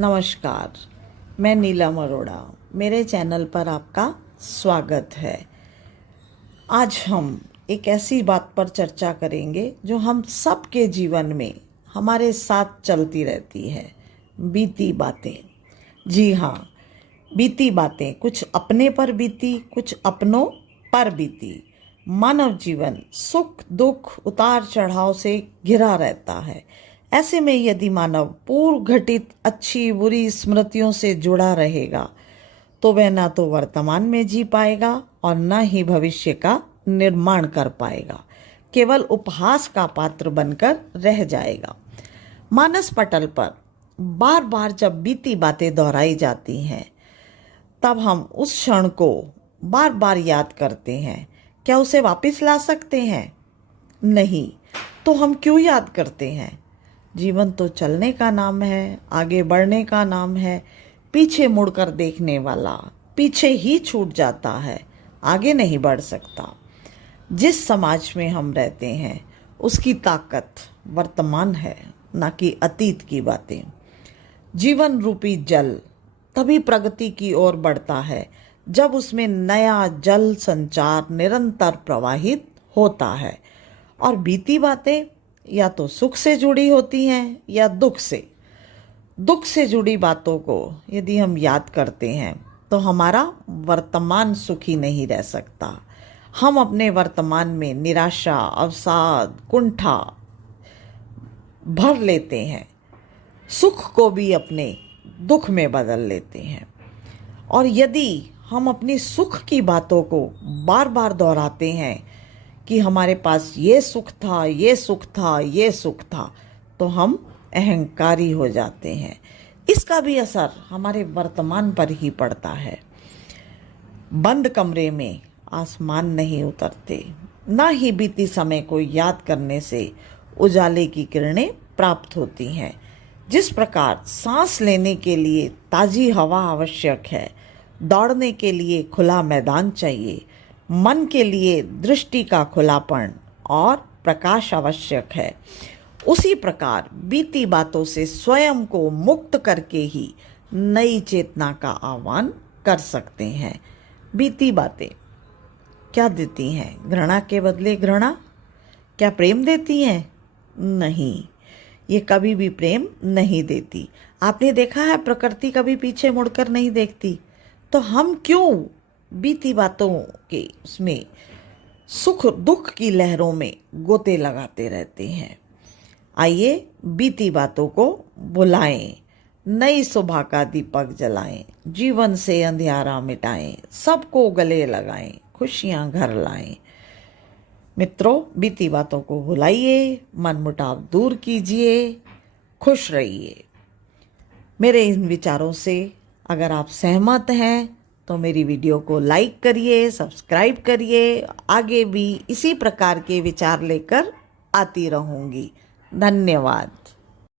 नमस्कार, मैं नीलम अरोड़ा। मेरे चैनल पर आपका स्वागत है। आज हम एक ऐसी बात पर चर्चा करेंगे जो हम सबके जीवन में हमारे साथ चलती रहती है, बीती बातें। जी हाँ, बीती बातें, कुछ अपने पर बीती, कुछ अपनों पर बीती। मानव जीवन सुख दुख उतार चढ़ाव से घिरा रहता है। ऐसे में यदि मानव पूर्व घटित अच्छी बुरी स्मृतियों से जुड़ा रहेगा तो वह ना तो वर्तमान में जी पाएगा और न ही भविष्य का निर्माण कर पाएगा, केवल उपहास का पात्र बनकर रह जाएगा। मानस पटल पर बार बार जब बीती बातें दोहराई जाती हैं तब हम उस क्षण को बार बार याद करते हैं। क्या उसे वापस ला सकते हैं? नहीं। तो हम क्यों याद करते हैं? जीवन तो चलने का नाम है, आगे बढ़ने का नाम है। पीछे मुड़कर देखने वाला पीछे ही छूट जाता है, आगे नहीं बढ़ सकता। जिस समाज में हम रहते हैं उसकी ताकत वर्तमान है, ना कि अतीत की बातें। जीवन रूपी जल तभी प्रगति की ओर बढ़ता है जब उसमें नया जल संचार निरंतर प्रवाहित होता है। और बीती बातें या तो सुख से जुड़ी होती हैं या दुख से। दुख से जुड़ी बातों को यदि हम याद करते हैं तो हमारा वर्तमान सुखी नहीं रह सकता। हम अपने वर्तमान में निराशा, अवसाद, कुंठा भर लेते हैं। सुख को भी अपने दुख में बदल लेते हैं। और यदि हम अपनी सुख की बातों को बार बार दोहराते हैं कि हमारे पास ये सुख था, ये सुख था, ये सुख था, तो हम अहंकारी हो जाते हैं। इसका भी असर हमारे वर्तमान पर ही पड़ता है। बंद कमरे में आसमान नहीं उतरते, ना ही बीती समय को याद करने से उजाले की किरणें प्राप्त होती हैं। जिस प्रकार सांस लेने के लिए ताज़ी हवा आवश्यक है, दौड़ने के लिए खुला मैदान चाहिए, मन के लिए दृष्टि का खुलापन और प्रकाश आवश्यक है, उसी प्रकार बीती बातों से स्वयं को मुक्त करके ही नई चेतना का आह्वान कर सकते हैं। बीती बातें क्या देती हैं? घृणा के बदले घृणा। क्या प्रेम देती हैं? नहीं, ये कभी भी प्रेम नहीं देती। आपने देखा है प्रकृति कभी पीछे मुड़कर नहीं देखती। तो हम क्यों बीती बातों के उसमें सुख दुख की लहरों में गोते लगाते रहते हैं? आइए बीती बातों को बुलाएं, नई सुबह का दीपक जलाएं, जीवन से अंधियारा मिटाएं, सबको गले लगाएं, खुशियां घर लाएं। मित्रों, बीती बातों को भुलाइए, मनमुटाव दूर कीजिए, खुश रहिए। मेरे इन विचारों से अगर आप सहमत हैं तो मेरी वीडियो को लाइक करिए, सब्सक्राइब करिए। आगे भी इसी प्रकार के विचार लेकर आती रहूँगी। धन्यवाद।